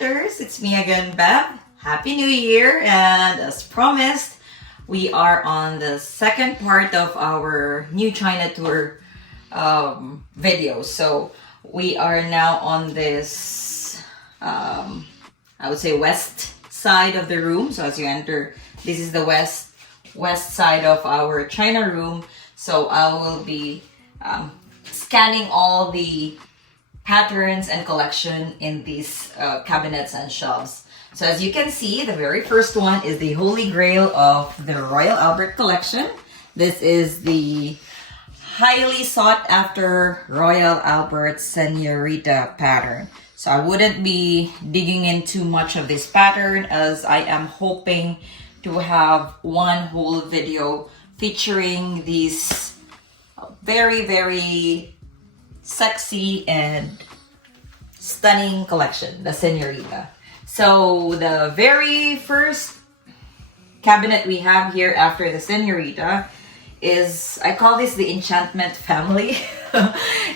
collectors, it's me again, Bev. Happy New Year, and as promised, we are on the second part of our new China tour video. So we are now on this, I would say, west side of the room. So as you enter, this is the west side of our China room. So I will be scanning all the patterns and collection in these cabinets and shelves. So as you can see, the very first one is the Holy Grail of the Royal Albert collection. This is the highly sought after Royal Albert Senorita pattern. So I wouldn't be digging in too much of this pattern, as I am hoping to have one whole video featuring these very, very sexy and stunning collection, the Senorita. So the very first cabinet we have here after the Senorita is, I call this the Enchantment Family.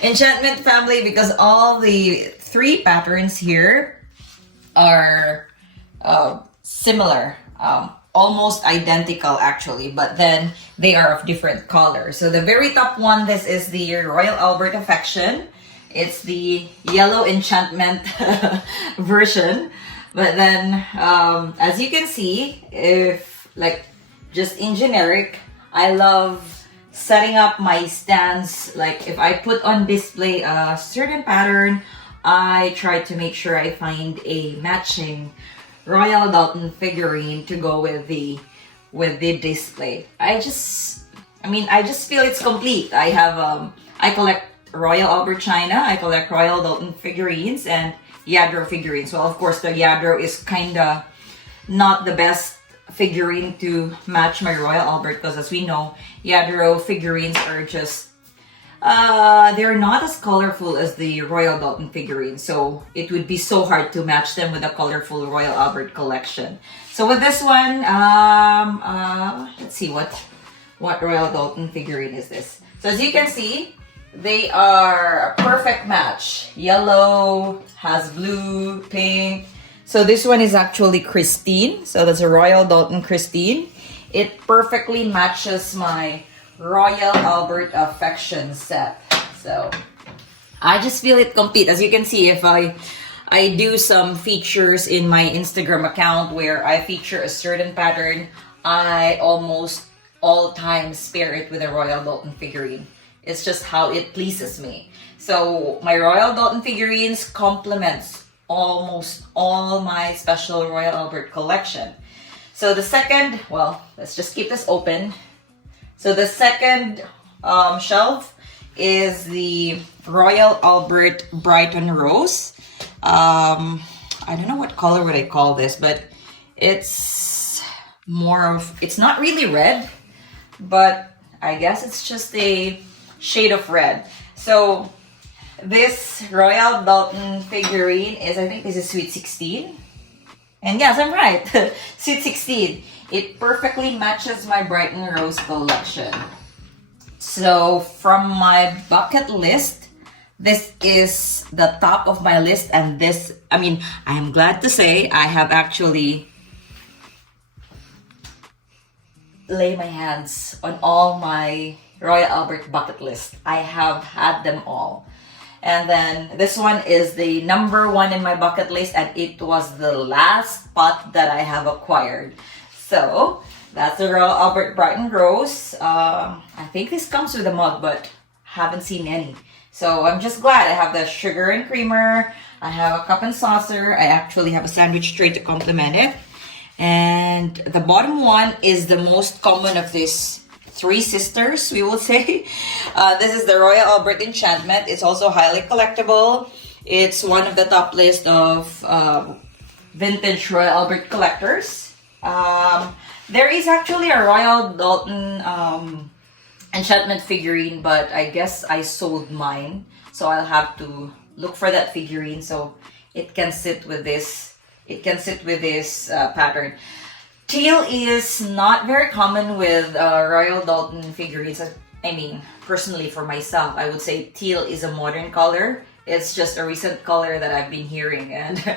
Enchantment Family because all the three patterns here are similar, almost identical actually, but then they are of different colors. So the very top one, this is the Royal Albert Affection. It's the yellow enchantment version. But then, as you can see, if like just in generic, I love setting up my stands. Like if I put on display a certain pattern, I try to make sure I find a matching Royal Dalton figurine to go with the display. I just feel it's complete. I have I collect Royal Albert China, I collect Royal Dalton figurines and Yadro figurines. Well, of course, the Yadro is kinda not the best figurine to match my Royal Albert, because as we know, Yadro figurines are just they're not as colorful as the Royal Dalton figurine, so it would be so hard to match them with a colorful Royal Albert collection. So with this one, let's see what Royal Dalton figurine is this. So as you can see, they are a perfect match. Yellow has blue, pink. So this one is actually Christine. So that's a Royal Dalton Christine. It perfectly matches my Royal Albert Affection set. So I just feel it complete. As you can see, if I do some features in my Instagram account where I feature a certain pattern, I almost all times pair it with a Royal Dalton figurine. It's just how it pleases me. So my Royal Dalton figurines complements almost all my special Royal Albert collection. So the second, well, let's just keep this open. So the second shelf is the Royal Albert Brighton Rose. I don't know what color would I call this, but it's more of, it's not really red, but I guess it's just a shade of red. So this Royal Dalton figurine is, I think this is Sweet 16. And yes, I'm right. Sweet 16. It perfectly matches my Brighton Rose collection. So from my bucket list, this is the top of my list, and this, I am glad to say I have actually laid my hands on all my Royal Albert bucket list. I have had them all. And then this one is the number one in my bucket list, and it was the last pot that I have acquired. So that's the Royal Albert Brighton Rose. I think this comes with a mug, but haven't seen any. So I'm just glad I have the sugar and creamer. I have a cup and saucer. I actually have a sandwich tray to complement it. And the bottom one is the most common of these three sisters, we will say. This is the Royal Albert Enchantment. It's also highly collectible. It's one of the top list of vintage Royal Albert collectors. There is actually a Royal Dalton Enchantment figurine, but I guess I sold mine. So I'll have to look for that figurine so it can sit with this. It can sit with this pattern. Teal is not very common with Royal Dalton figurines. Personally for myself, I would say teal is a modern color. It's just a recent color that I've been hearing, and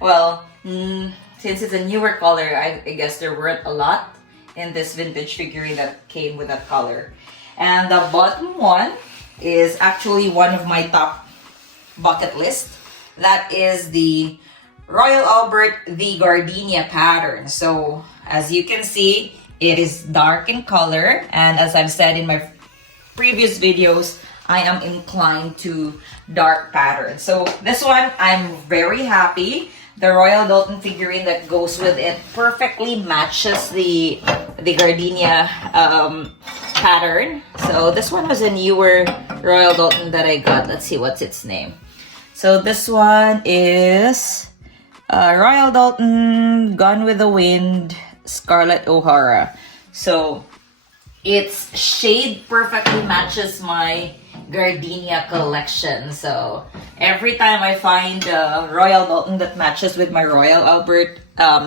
well, since it's a newer color, I guess there weren't a lot in this vintage figurine that came with that color. And the bottom one is actually one of my top bucket list. That is the Royal Albert the Gardenia pattern. So as you can see, it is dark in color, and as I've said in my previous videos, I am inclined to dark patterns. So this one, I'm very happy. The Royal Dalton figurine that goes with it perfectly matches the Gardenia pattern. So this one was a newer Royal Dalton that I got. Let's see, what's its name? So this one is Royal Dalton Gone with the Wind Scarlet O'Hara. So its shade perfectly matches my Gardenia collection. So every time I find a Royal Dalton that matches with my Royal Albert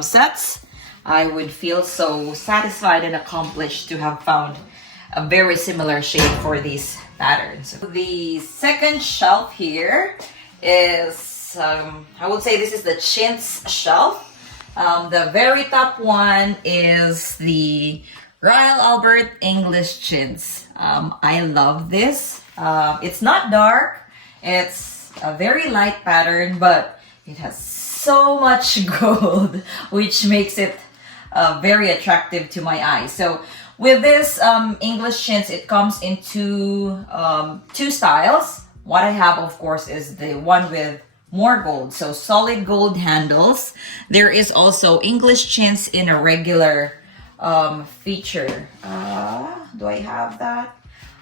sets, I would feel so satisfied and accomplished to have found a very similar shade for these patterns. The second shelf here is, I would say this is the chintz shelf. The very top one is the Royal Albert English chintz. I love this. It's not dark. It's a very light pattern, but it has so much gold, which makes it very attractive to my eyes. So with this English chintz, it comes in two styles. What I have, of course, is the one with more gold, so solid gold handles. There is also English chintz in a regular feature. Do I have that?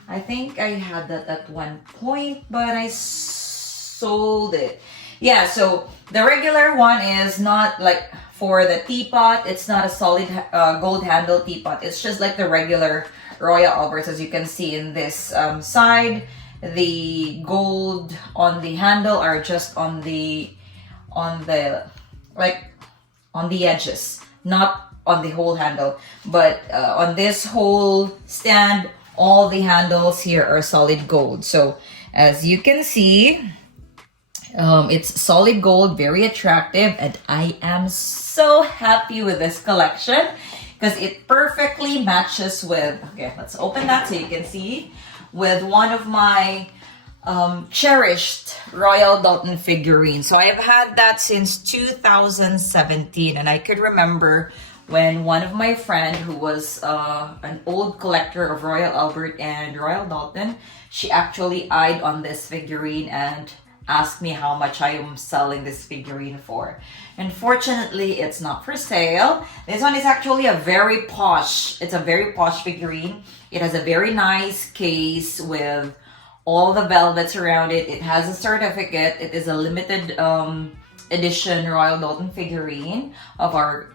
I think I had that at one point, but I sold it. Yeah, so the regular one is not like for the teapot. It's not a solid gold handle teapot. It's just like the regular Royal Alberts, as you can see in this side. The gold on the handle are just on the edges, not on the whole handle. But on this whole stand, all the handles here are solid gold. So as you can see, it's solid gold, very attractive, and I am so happy with this collection because it perfectly matches with, okay, let's open that so you can see, with one of my cherished Royal Dalton figurines. So I have had that since 2017, and I could remember when one of my friend who was an old collector of Royal Albert and Royal Dalton, she actually eyed on this figurine and asked me how much I am selling this figurine for. Unfortunately, it's not for sale. This one is actually a very posh figurine. It has a very nice case with all the velvets around it. It has a certificate. It is a limited edition Royal Dalton figurine of our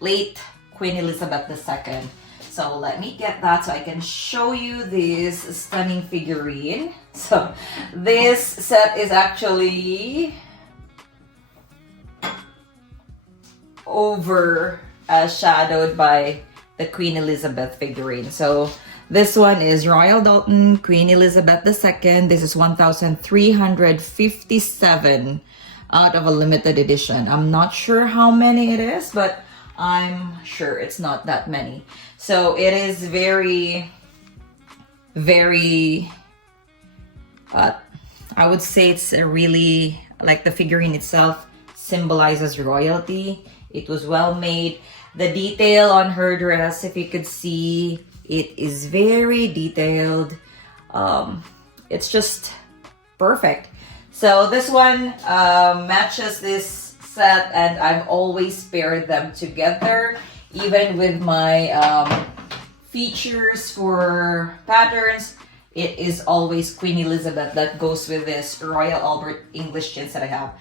late Queen Elizabeth II. So let me get that so I can show you this stunning figurine. So this set is actually overshadowed by the Queen Elizabeth figurine. So this one is Royal Dalton Queen Elizabeth II. This is 1,357 out of a limited edition. I'm not sure how many it is, but I'm sure it's not that many. So it is very, very, I would say it's a really, like the figurine itself symbolizes royalty. It was well made. The detail on her dress, if you could see, it is very detailed. It's just perfect. So this one matches this set, and I've always paired them together, even with my features for patterns. It is always Queen Elizabeth that goes with this Royal Albert English chintz that I have.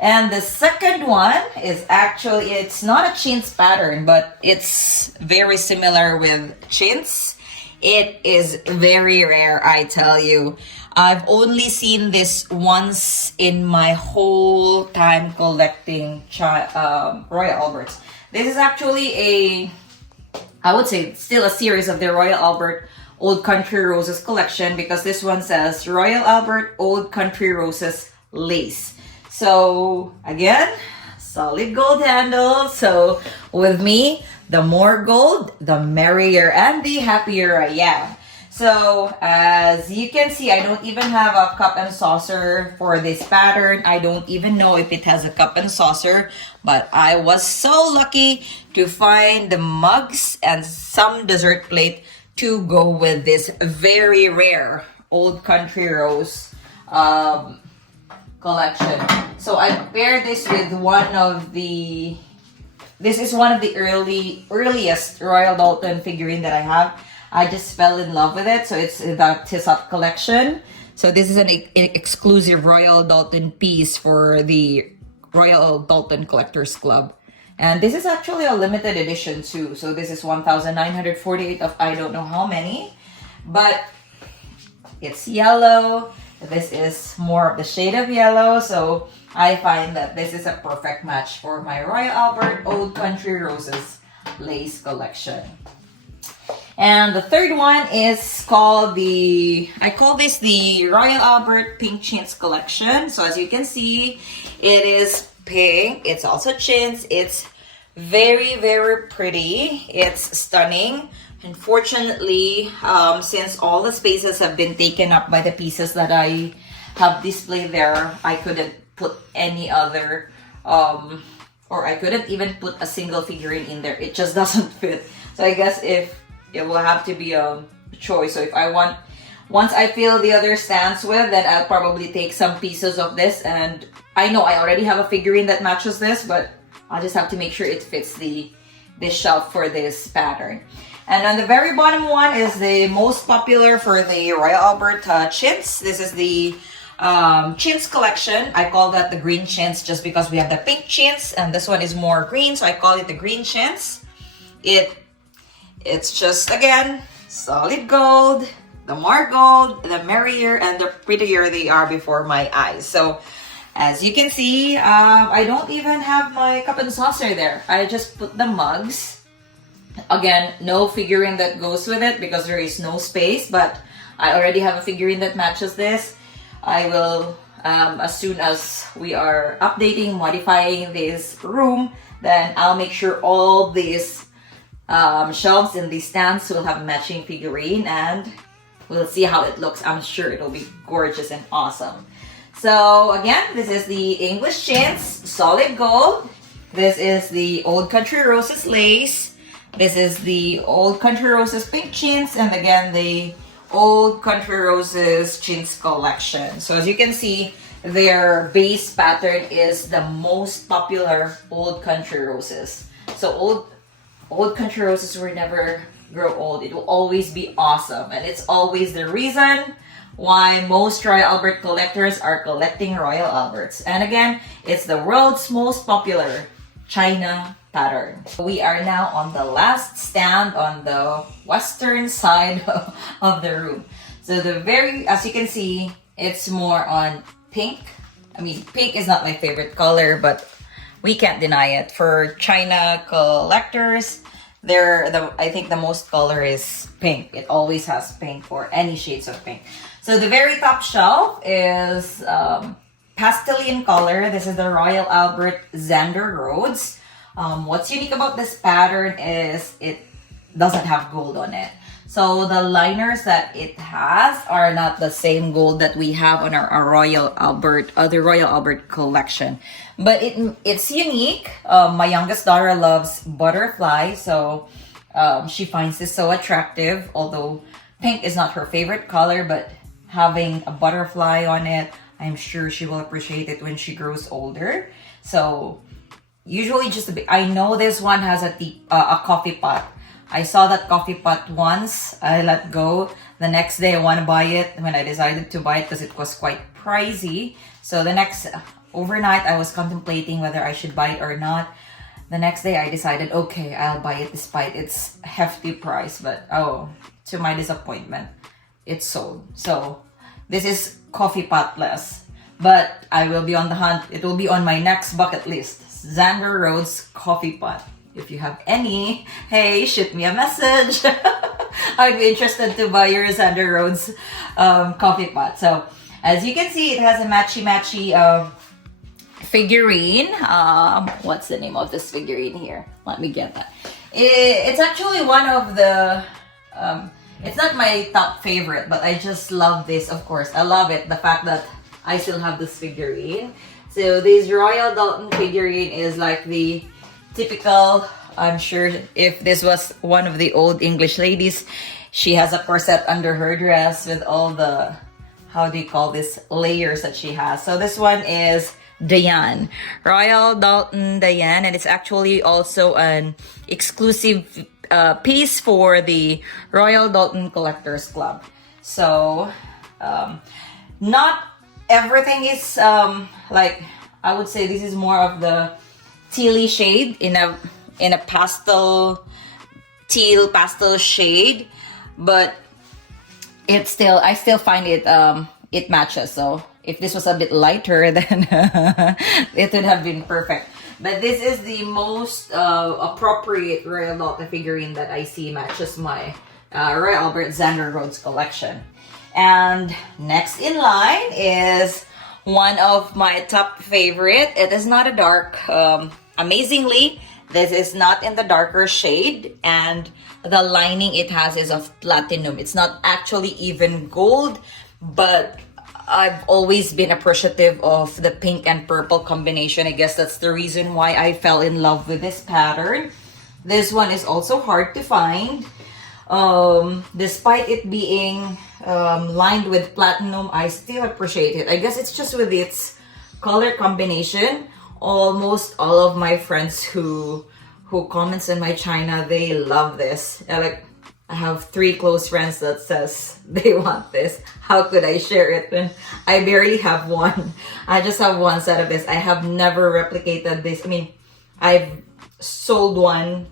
And the second one is actually, it's not a chintz pattern, but it's very similar with chintz. It is very rare, I tell you. I've only seen this once in my whole time collecting Royal Alberts. This is actually I would say still a series of the Royal Albert Old Country Roses collection, because this one says Royal Albert Old Country Roses lace. So again, solid gold handle. So with me, the more gold, the merrier and the happier I am. So as you can see, I don't even have a cup and saucer for this pattern. I don't even know if it has a cup and saucer, but I was so lucky to find the mugs and some dessert plate to go with this very rare Old Country Rose collection. So I paired this with this is one of the earliest Royal Doulton figurine that I have. I just fell in love with it. So it's the Tissot collection. So this is an exclusive Royal Doulton piece for the Royal Doulton Collectors Club. And this is actually a limited edition too. So this is 1,948 of I don't know how many. But it's yellow. This is more of the shade of yellow. So I find that this is a perfect match for my Royal Albert Old Country Roses lace collection. And the third one is called I call this the Royal Albert Pink Chintz collection. So as you can see, it is pink. It's also chintz. It's very, very pretty. It's stunning. Unfortunately, since all the spaces have been taken up by the pieces that I have displayed there, I couldn't put any other, or I couldn't even put a single figurine in there. It just doesn't fit. So I guess if it will have to be a choice. So if I want, once I fill the other stands with, then I'll probably take some pieces of this. And I know I already have a figurine that matches this, but I'll just have to make sure it fits this shelf for this pattern. And on the very bottom one is the most popular for the Royal Albert chintz. This is the chintz collection. I call that the green chintz just because we have the pink chintz and this one is more green, so I call it the green chintz. It's just, again, solid gold. The more gold, the merrier and the prettier they are before my eyes. So as you can see, I don't even have my cup and saucer there. I just put the mugs. Again, no figurine that goes with it because there is no space, but I already have a figurine that matches this. I will, as soon as we are updating, modifying this room, then I'll make sure all these shelves and these stands will have a matching figurine and we'll see how it looks. I'm sure it'll be gorgeous and awesome. So again, this is the English chintz, solid gold. This is the Old Country Roses lace. This is the Old Country Roses pink chintz, and again the Old Country Roses chintz collection. So as you can see, their base pattern is the most popular Old Country Roses. So Old Country Roses will never grow old. It will always be awesome, and it's always the reason why most Royal Albert collectors are collecting Royal Alberts. And again, it's the world's most popular China pattern. We are now on the last stand on the western side of the room. So as you can see, it's more on pink. I mean, pink is not my favorite color, but we can't deny it. For China collectors, I think the most color is pink. It always has pink or any shades of pink. So the very top shelf is pastel in color. This is the Royal Albert Xander Rhodes. What's unique about this pattern is it doesn't have gold on it. So the liners that it has are not the same gold that we have on our Royal Albert, the Royal Albert collection. But it's unique. My youngest daughter loves butterfly, so she finds this so attractive. Although pink is not her favorite color, but having a butterfly on it, I'm sure she will appreciate it when she grows older. So usually I know this one has a coffee pot. I saw that coffee pot once. I let go. The next day I want to buy it when I decided to buy it because it was quite pricey. So overnight I was contemplating whether I should buy it or not. The next day I decided, okay, I'll buy it despite its hefty price. But to my disappointment, it's sold. So this is coffee potless. But I will be on the hunt. It will be on my next bucket list. Xander Rhodes coffee pot. If you have any, hey, shoot me a message. I'd be interested to buy your Xander Rhodes coffee pot. So As you can see, it has a matchy-matchy figurine. What's the name of this figurine here? Let me get that. It's actually one of the... it's not my top favorite, but I just love this, of course. I love it, the fact that I still have this figurine. So this Royal Dalton figurine is like the typical... I'm sure if this was one of the old English ladies, she has a corset under her dress with all the, how do you call this, layers that she has. So this one is Diane, Royal Dalton Diane, and it's actually also an exclusive piece for the Royal Dalton Collectors Club. So not everything is like, I would say this is more of the tealy shade in a teal pastel shade, but it's still, I still find it it matches. So if this was a bit lighter, then it would have been perfect. But this is the most appropriate Royal Dalton figurine that I see matches my Royal Albert Xander Rhodes collection. And next in line is one of my top favorite. It is not a dark, amazingly, this is not in the darker shade, and the lining it has is of platinum. It's not actually even gold, but I've always been appreciative of the pink and purple combination. I guess that's the reason why I fell in love with this pattern. This one is also hard to find. Despite it being lined with platinum, I still appreciate it. I guess it's just with its color combination. Almost all of my friends who comments in my China, they love this. I have 3 close friends that says they want this. How could I share it when I barely have one? I just have one set of this. I have never replicated this. I mean, I've sold one,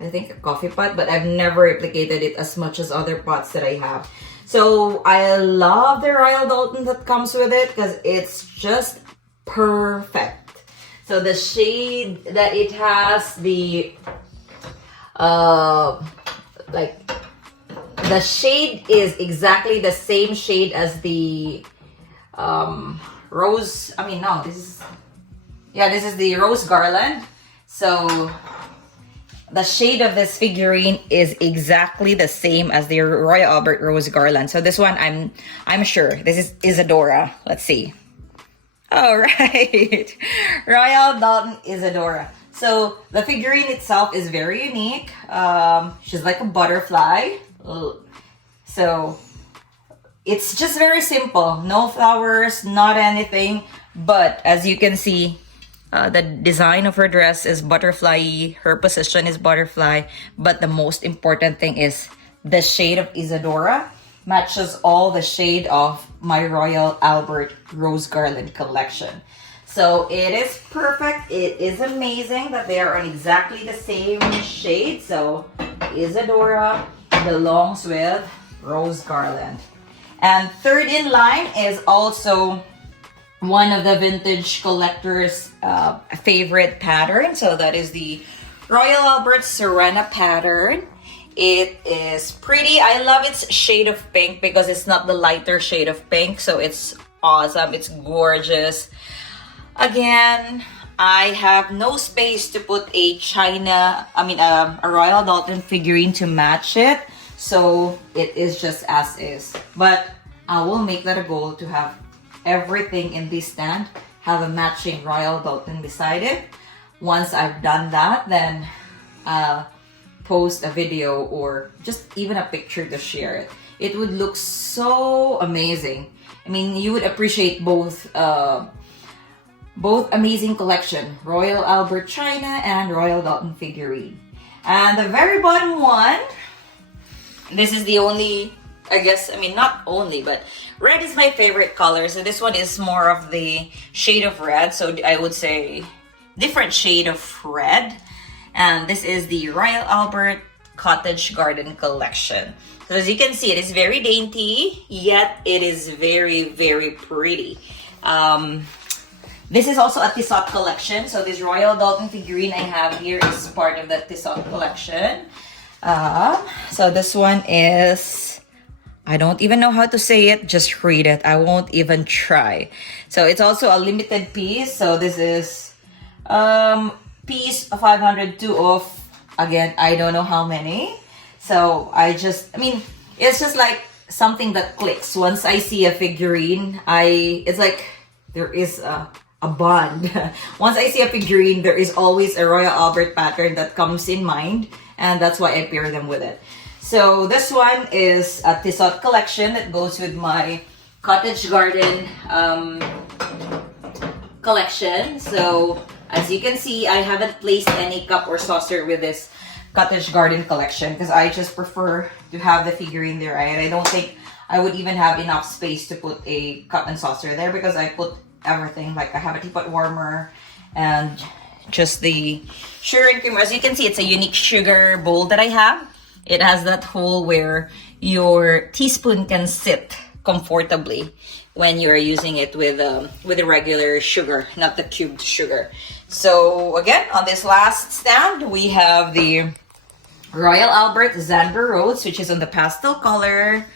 I think a coffee pot, but I've never replicated it as much as other pots that I have. So I love the Royal Dalton that comes with it because it's just perfect. So the shade that it has, the the shade is exactly the same shade as the rose. I mean, no, this is the rose garland. So the shade of this figurine is exactly the same as the Royal Albert rose garland. So this one, I'm sure this is Isadora. Let's see. All right, Royal Dalton Isadora. So the figurine itself is very unique. She's like a butterfly. So it's just very simple. No flowers, not anything. But as you can see, the design of her dress is butterfly. Her position is butterfly. But the most important thing is the shade of Isadora matches all the shade of my Royal Albert Rose Garland collection. So it is perfect. It is amazing that they are on exactly the same shade. So Isadora belongs with Rose Garland. And third in line is also one of the vintage collectors' favorite pattern. So that is the Royal Albert Serena pattern. It is pretty. I love its shade of pink because it's not the lighter shade of pink. So it's awesome. It's gorgeous. Again, I have no space to put a Royal Dalton figurine to match it. So it is just as is. But I will make that a goal to have everything in this stand have a matching Royal Dalton beside it. Once I've done that, then post a video or just even a picture to share it. It would look so amazing. I mean, you would appreciate both amazing collection, Royal Albert China and Royal Dalton figurine. And the very bottom one, this is the only, not only, but red is my favorite color. So this one is more of the shade of red. So I would say different shade of red. And this is the Royal Albert Cottage Garden collection. So as you can see, it is very dainty, yet it is very, very pretty. This is also a Tissot collection. So this Royal Dalton figurine I have here is part of the Tissot collection. So this one is I don't even know how to say it. Just read it. I won't even try. So it's also a limited piece. So this is piece 502 of, again, I don't know how many. So I mean, it's just like something that clicks. Once I see a figurine, it's like there is a bond. Once I see a figurine, there is always a Royal Albert pattern that comes in mind, and that's why I pair them with it. So this one is a Tissot collection that goes with my cottage garden collection. So as you can see, I haven't placed any cup or saucer with this cottage garden collection because I just prefer to have the figurine there, right? I don't think I would even have enough space to put a cup and saucer there because I put everything. Like I have a teapot warmer and just the sugar and creamer. As you can see, it's a unique sugar bowl that I have. It has that hole where your teaspoon can sit comfortably when you're using it with the regular sugar, not the cubed sugar. So again, on this last stand, we have the Royal Albert Xander Rose, which is on the pastel color.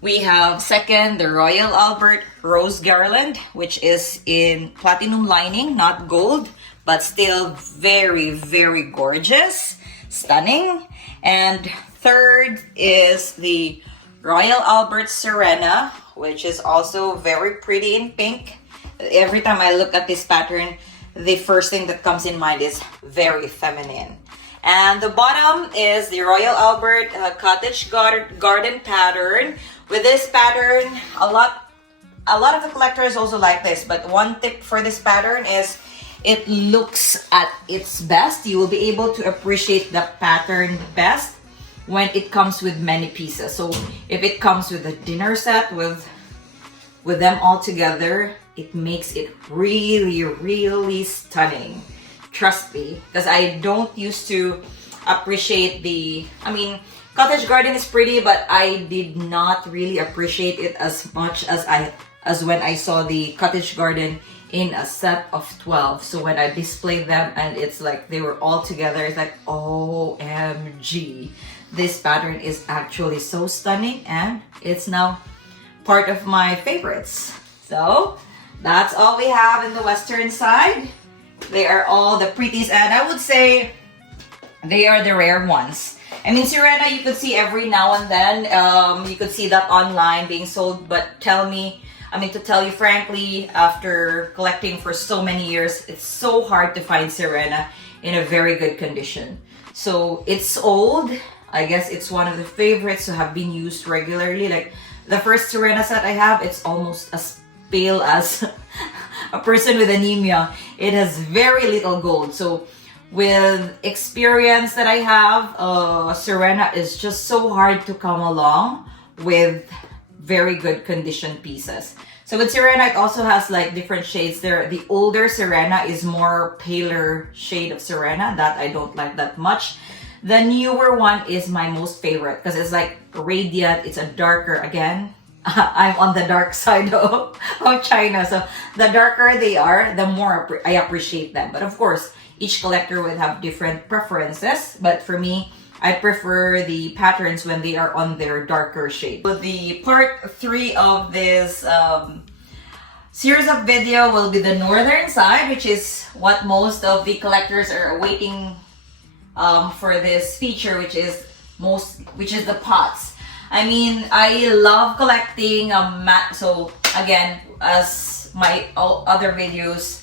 We have second, the Royal Albert Rose Garland, which is in platinum lining, not gold, but still very, very gorgeous, stunning. And third is the Royal Albert Serena, which is also very pretty in pink. Every time I look at this pattern, the first thing that comes in mind is very feminine. And the bottom is the Royal Albert Cottage Garden pattern. With this pattern, a lot of the collectors also like this, but one tip for this pattern is it looks at its best. You will be able to appreciate the pattern best when it comes with many pieces. So if it comes with a dinner set with them all together, it makes it really, really stunning. Trust me, because I don't used to appreciate Cottage Garden is pretty, but I did not really appreciate it as much as when I saw the Cottage Garden in a set of 12. So when I displayed them and it's like they were all together, it's like, OMG. This pattern is actually so stunning and it's now part of my favorites. So that's all we have in the western side. They are all the pretties, and I would say they are the rare ones. I mean, Serena, you could see every now and then. You could see that online being sold, but to tell you frankly, after collecting for so many years, it's so hard to find Serena in a very good condition. So it's old. I guess it's one of the favorites to have been used regularly. Like the first Serena set I have, it's almost as pale as a person with anemia. It has very little gold. So with experience that I have, Serena is just so hard to come along with very good condition pieces. So with Serena, it also has like different shades there. The older Serena is more paler shade of Serena that I don't like that much. The newer one is my most favorite because it's like radiant. It's a darker, again, I'm on the dark side of China. So the darker they are, the more I appreciate them. But of course, each collector would have different preferences. But for me, I prefer the patterns when they are on their darker shade. So the part 3 of this series of video will be the northern side, which is what most of the collectors are awaiting for this feature, which is the pots. I mean, I love collecting so again, as my other videos,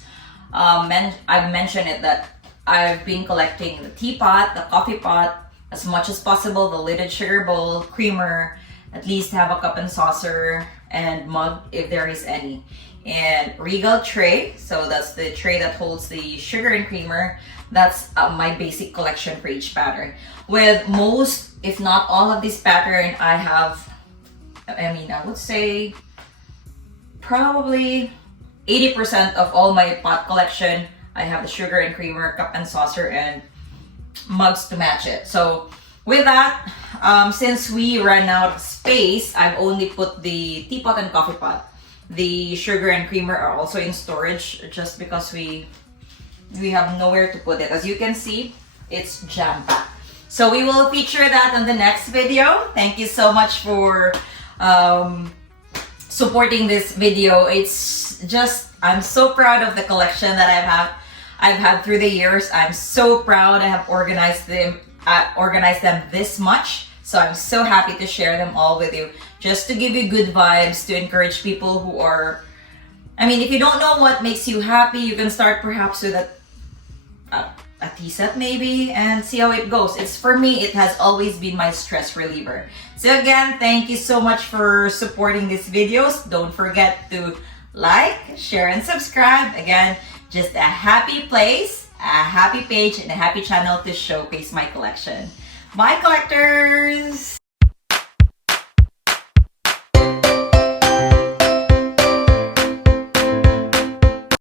I've mentioned it that I've been collecting the teapot, the coffee pot, as much as possible, the lidded sugar bowl, creamer, at least have a cup and saucer and mug if there is any. And regal tray, so that's the tray that holds the sugar and creamer. That's my basic collection for each pattern. With most, if not all of this pattern, I would say probably 80% of all my pot collection, I have the sugar and creamer, cup and saucer, and mugs to match it. So with that, since we ran out of space, I've only put the teapot and coffee pot. The sugar and creamer are also in storage just because we have nowhere to put it. As you can see, it's jam-packed. So we will feature that on the next video. Thank you so much for supporting this video. It's just, I'm so proud of the collection that I've had through the years. I'm so proud I have organized them this much. So I'm so happy to share them all with you, just to give you good vibes, to encourage people who are, I mean, if you don't know what makes you happy, you can start perhaps with a tea set maybe, and see how it goes. It's, for me, it has always been my stress reliever. So again, thank you so much for supporting these videos. Don't forget to like, share, and subscribe. Again, just a happy place, a happy page, and a happy channel to showcase my collection. Bye, collectors!